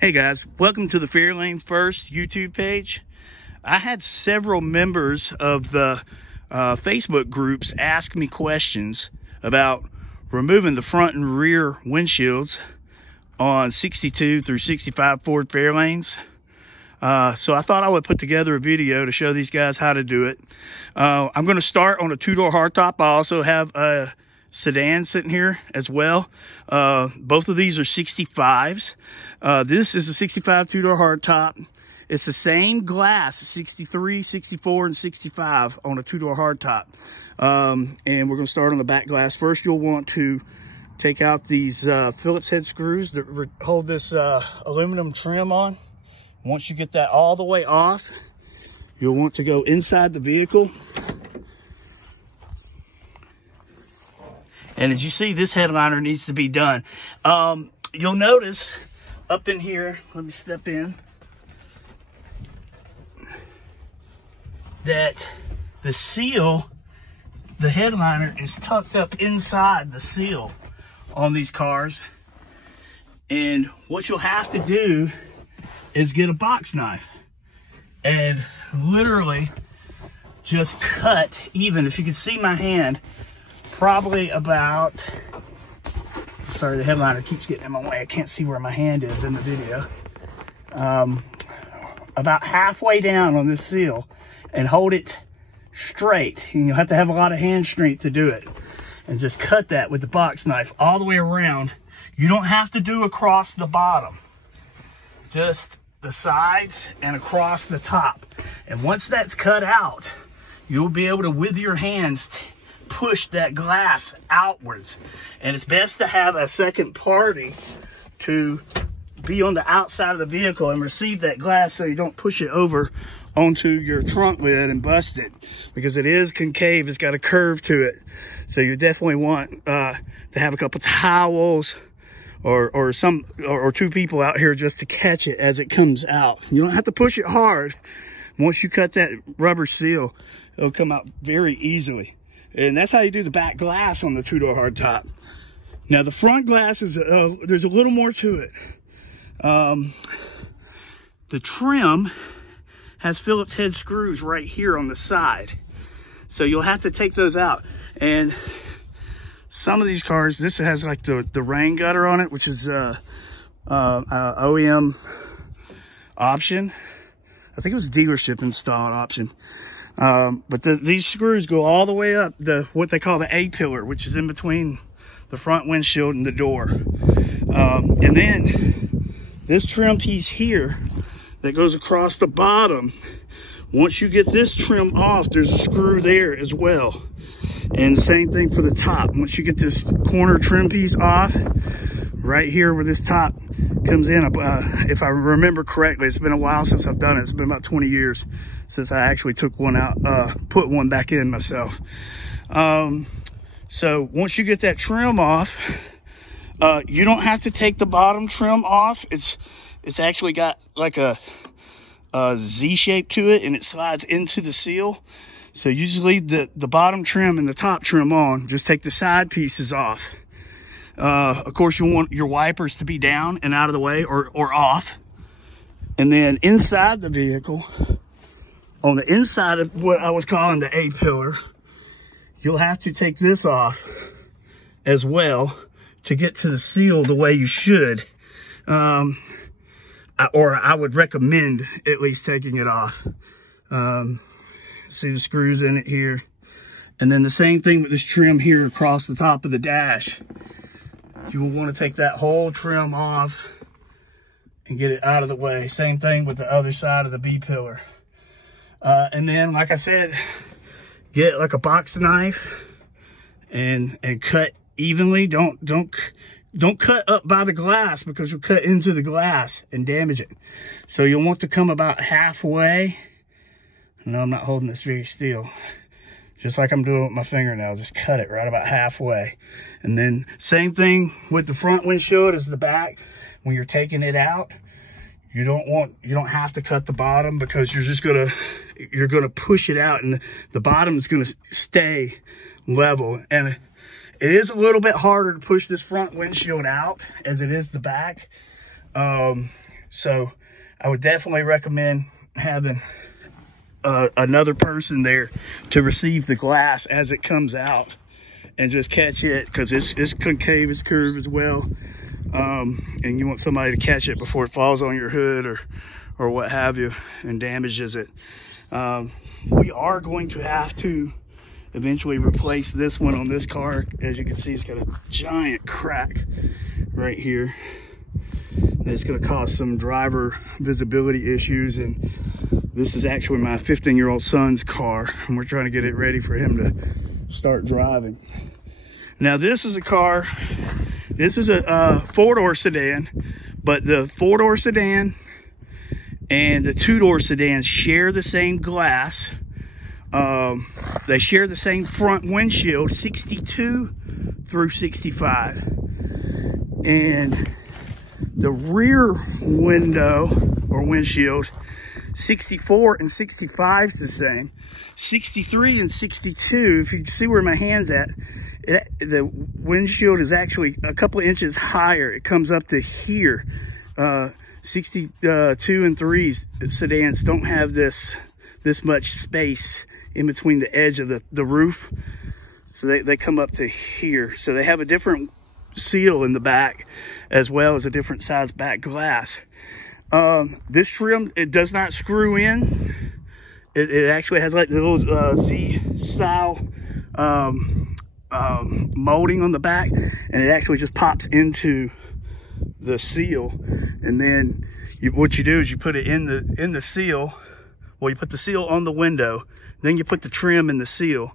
Hey guys, welcome to the Fairlane First YouTube page. I had several members of the Facebook groups ask me questions about removing the front and rear windshields on 62 through 65 Ford Fairlanes. So I thought I would put together a video to show these guys how to do it. I'm going to start on a two-door hardtop. I also have a sedan sitting here as well. Both of these are 65s. This is a 65 two-door hardtop. It's the same glass, 63, 64, and 65 on a two-door hardtop. And we're going to start on the back glass. First, you'll want to take out these Phillips head screws that hold this aluminum trim on. Once you get that all the way off, you'll want to go inside the vehicle. And as you see, this headliner needs to be done. You'll notice up in here, let me step in, that the seal, the headliner is tucked up inside the seal on these cars. And what you'll have to do is get a box knife and literally just cut even, if you can see my hand, probably about, sorry, the headliner keeps getting in my way. I can't see where my hand is in the video. About halfway down on this seal and hold it straight. And you'll have to have a lot of hand strength to do it. And just cut that with the box knife all the way around. You don't have to do across the bottom. Just the sides and across the top. And once that's cut out, you'll be able to, with your hands, push that glass outwards. And it's best to have a second party to be on the outside of the vehicle and receive that glass so you don't push it over onto your trunk lid and bust it, because it is concave. It's got a curve to it. So you definitely want to have a couple towels or two people out here just to catch it as it comes out. You don't have to push it hard. Once you cut that rubber seal, it'll come out very easily. And that's how you do the back glass on the two-door hardtop. Now the front glass is, there's a little more to it. The trim has Phillips head screws right here on the side. So you'll have to take those out. And some of these cars, this has like the rain gutter on it, which is OEM option. I think it was a dealership installed option. But these screws go all the way up what they call the A-pillar, which is in between the front windshield and the door. And then this trim piece here that goes across the bottom, once you get this trim off, there's a screw there as well. And the same thing for the top. Once you get this corner trim piece off, right here where this top comes in, if I remember correctly, it's been a while since I've done it. It's been about 20 years since I actually took one out, put one back in myself. So once you get that trim off, you don't have to take the bottom trim off. It's actually got like a Z shape to it, and it slides into the seal. So usually the bottom trim and the top trim on, just take the side pieces off. Of course, you want your wipers to be down and out of the way, or off. And then inside the vehicle, on the inside of what I was calling the A-pillar, you'll have to take this off as well to get to the seal the way you should. Or I would recommend at least taking it off. See the screws in it here. And then the same thing with this trim here across the top of the dash. You will want to take that whole trim off and get it out of the way. Same thing with the other side of the B-pillar. And then, like I said, get like a box knife and cut evenly. Don't cut up by the glass, because you'll cut into the glass and damage it. So you'll want to come about halfway. No, I'm not holding this very still. Just like I'm doing with my fingernail, just cut it right about halfway. And then same thing with the front windshield as the back. When you're taking it out, you don't have to cut the bottom, because you're gonna push it out, and the bottom is gonna stay level. And it is a little bit harder to push this front windshield out as it is the back. So I would definitely recommend having another person there to receive the glass as it comes out and just catch it, because it's concave, it's curved as well. And you want somebody to catch it before it falls on your hood or what have you and damages it. We are going to have to eventually replace this one on this car. As you can see, it's got a giant crack right here. And it's going to cause some driver visibility issues. And this is actually my 15-year-old son's car, and we're trying to get it ready for him to start driving. Now this is a car, this is a four-door sedan, but the four-door sedan and the two-door sedans share the same glass. They share the same front windshield, 62 through 65. And the rear window or windshield, 64 and 65 is the same. 63 and 62, if you see where my hand's at, the windshield is actually a couple of inches higher. It comes up to here. 62 and 3 sedans don't have this much space in between the edge of the roof. So they come up to here. So they have a different seal in the back as well as a different size back glass. This trim, it does not screw in. It actually has like the little Z style molding on the back, and it actually just pops into the seal. And then what you do is you put it in the seal. Well, you put the seal on the window, then you put the trim in the seal,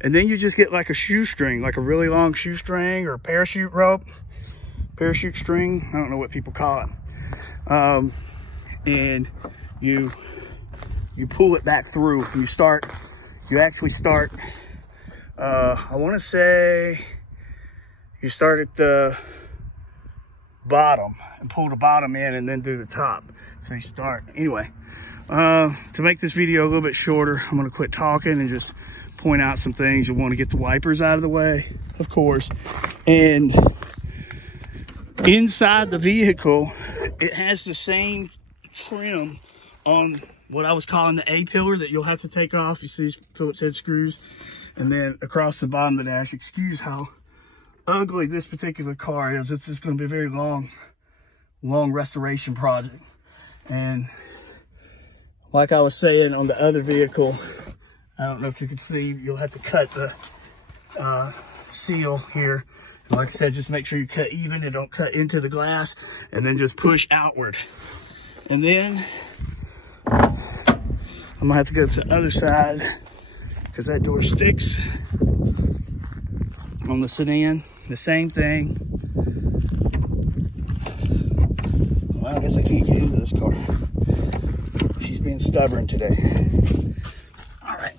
and then you just get like a shoestring, like a really long shoestring or parachute rope, parachute string, I don't know what people call it. And you pull it back through. You actually start, I want to say you start at the bottom and pull the bottom in and then do the top. So you start, anyway, to make this video a little bit shorter, I'm going to quit talking and just point out some things. You'll want to get the wipers out of the way, of course. And inside the vehicle, it has the same trim on what I was calling the A-pillar that you'll have to take off. You see these Phillips head screws, and then across the bottom of the dash. Excuse how ugly this particular car is. It's just going to be a very long restoration project. And like I was saying on the other vehicle, I don't know if you can see, you'll have to cut the seal here. And like I said, just make sure you cut even and don't cut into the glass, and then just push outward. And then I'm gonna have to go to the other side because that door sticks on the sedan. The same thing. Well, I guess I can't get into this car. She's being stubborn today. All right.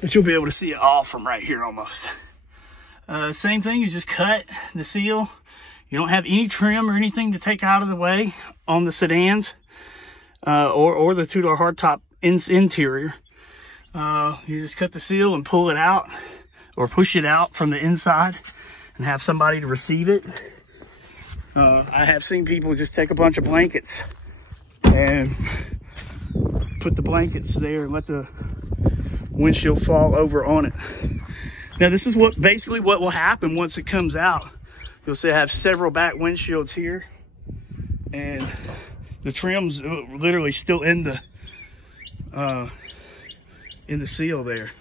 But you'll be able to see it all from right here almost. Same thing, you just cut the seal. You don't have any trim or anything to take out of the way on the sedans or the two-door hardtop interior. You just cut the seal and pull it out or push it out from the inside and have somebody to receive it. I have seen people just take a bunch of blankets and put the blankets there and let the windshield fall over on it. Now this is basically what will happen once it comes out. You'll see I have several back windshields here, and the trim's literally still in the seal there.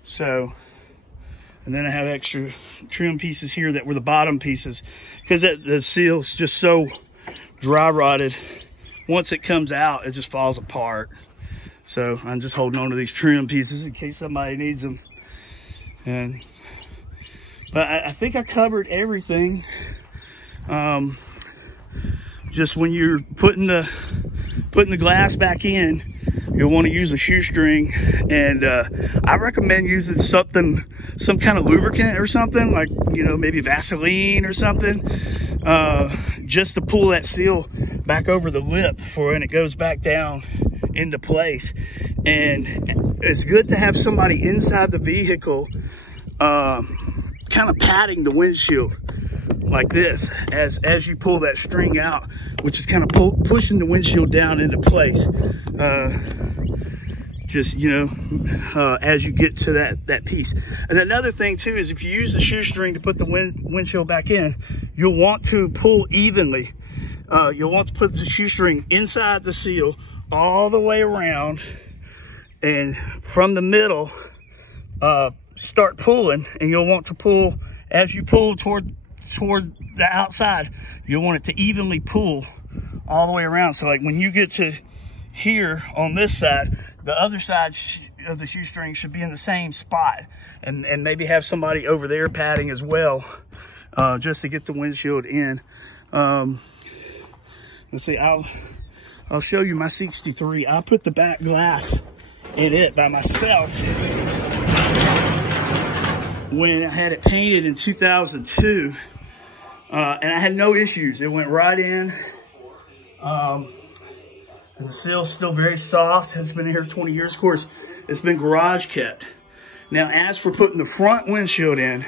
So, and then I have extra trim pieces here that were the bottom pieces, because the seal's just so dry rotted. Once it comes out, it just falls apart. So I'm just holding on to these trim pieces in case somebody needs them. But I think I covered everything. Just when you're putting the glass back in, you'll want to use a shoestring, and I recommend using some kind of lubricant or something, like, you know, maybe Vaseline or something, just to pull that seal back over the lip for when it goes back down into place. And it's good to have somebody inside the vehicle kind of patting the windshield like this as you pull that string out, which is kind of pushing the windshield down into place. Just, you know, as you get to that piece. And another thing too is if you use the shoestring to put the windshield back in, you'll want to pull evenly. You'll want to put the shoestring inside the seal all the way around, and from the middle, start pulling, and you'll want to pull, as you pull toward the outside, you'll want it to evenly pull all the way around. So like when you get to here on this side, the other side of the shoestring should be in the same spot, and maybe have somebody over there padding as well, just to get the windshield in. Let's see, I'll show you my 63. I put the back glass in it by myself when I had it painted in 2002, and I had no issues. It went right in. And the seal's still very soft. It's been here 20 years. Of course, it's been garage kept. Now, as for putting the front windshield in,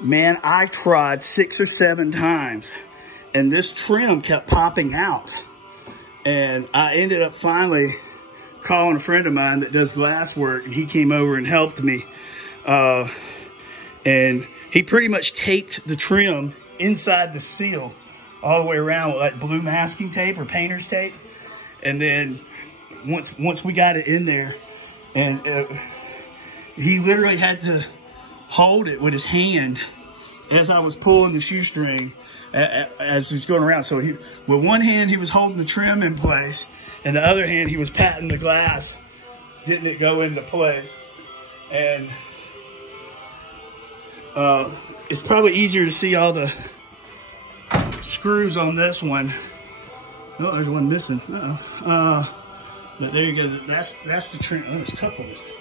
man, I tried 6 or 7 times, and this trim kept popping out. And I ended up finally calling a friend of mine that does glass work, and he came over and helped me. And he pretty much taped the trim inside the seal all the way around with like blue masking tape or painter's tape. And then once we got it in there, and he literally had to hold it with his hand as I was pulling the shoestring as he was going around. So with one hand, he was holding the trim in place, and the other hand, he was patting the glass, getting it go into place. And it's probably easier to see all the screws on this one. Oh, there's one missing. But there you go. That's the trim. Oh, there's a couple missing.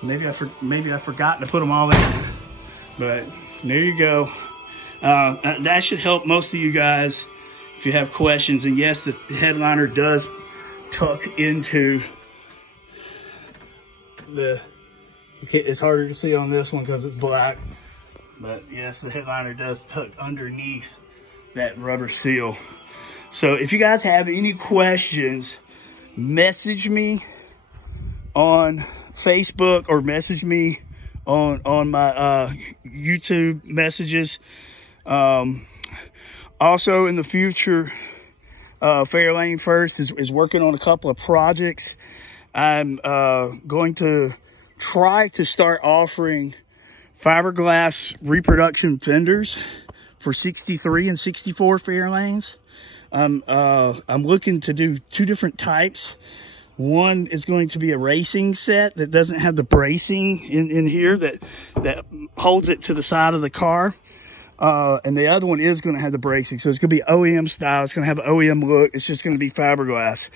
Maybe I forgot to put them all in. But there you go. That should help most of you guys if you have questions. And yes, the headliner does tuck into the. It's harder to see on this one because it's black. But yes, the headliner does tuck underneath that rubber seal. So if you guys have any questions, message me on Facebook or message me on my YouTube messages. Also in the future, Fairlane First is working on a couple of projects. I'm going to try to start offering fiberglass reproduction fenders for 63 and 64 Fairlanes. I'm looking to do 2 different types. One is going to be a racing set that doesn't have the bracing in here that holds it to the side of the car. And the other one is going to have the bracing. So it's going to be OEM style. It's going to have an OEM look. It's just going to be fiberglass.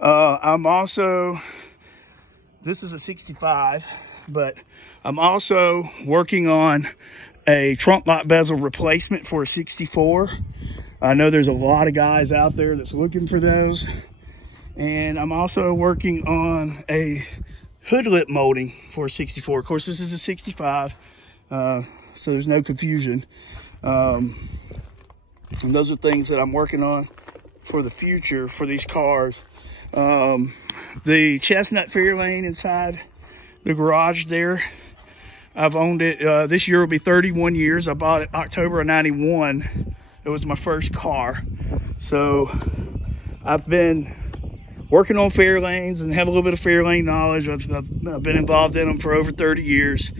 I'm also, this is a 65, but I'm also working on a trunk lock bezel replacement for a 64. I know there's a lot of guys out there that's looking for those. And I'm also working on a hood lip molding for a 64. Of course, this is a 65, so there's no confusion. And those are things that I'm working on for the future for these cars. The chestnut Fairlane inside the garage there, I've owned it. This year will be 31 years. I bought it October of 91. It was my first car. So I've been working on Fairlanes and have a little bit of Fairlane knowledge. I've been involved in them for over 30 years.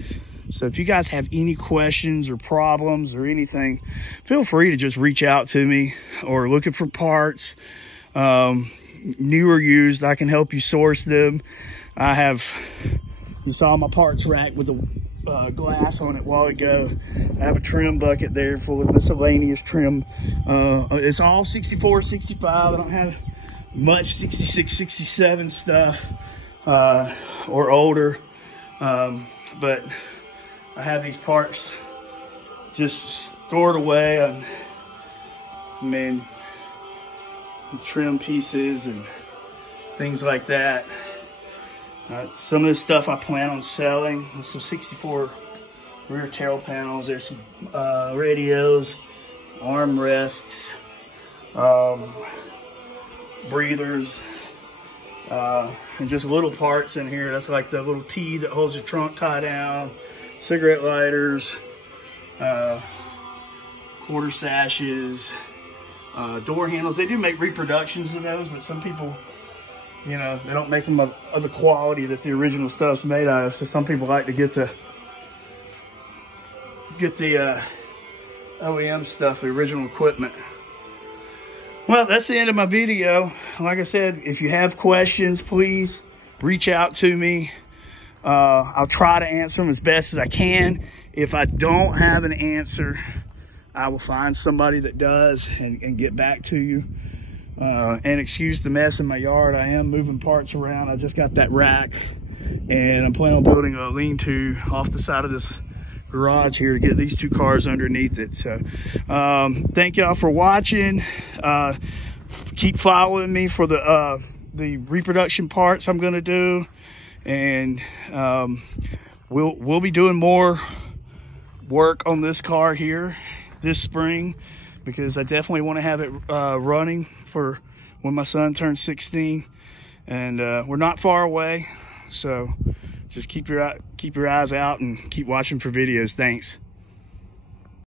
So if you guys have any questions or problems or anything, feel free to just reach out to me, or looking for parts, new or used. I can help you source them. You saw my parts rack with the glass on it a while ago. I have a trim bucket there full of miscellaneous trim. It's all 64, 65. I don't have much 66, 67 stuff or older. But I have these parts just stored away. I mean, trim pieces and things like that. Some of this stuff I plan on selling. Some 64 rear tail panels. There's some radios, armrests, breathers, and just little parts in here. That's like the little T that holds your trunk tie down, cigarette lighters, quarter sashes, door handles. They do make reproductions of those, but some people, you know, they don't make them of the quality that the original stuff's made out of. So some people like to get the OEM stuff, the original equipment. Well, that's the end of my video. Like I said, if you have questions, please reach out to me. I'll try to answer them as best as I can. If I don't have an answer, I will find somebody that does and get back to you. And excuse the mess in my yard. I am moving parts around. I just got that rack, and I'm planning on building a lean-to off the side of this garage here to get these two cars underneath it. So thank y'all for watching. Keep following me for the reproduction parts I'm gonna do, and we'll be doing more work on this car here this spring, because I definitely want to have it running for when my son turns 16, and we're not far away. So just keep your eyes out and keep watching for videos. Thanks.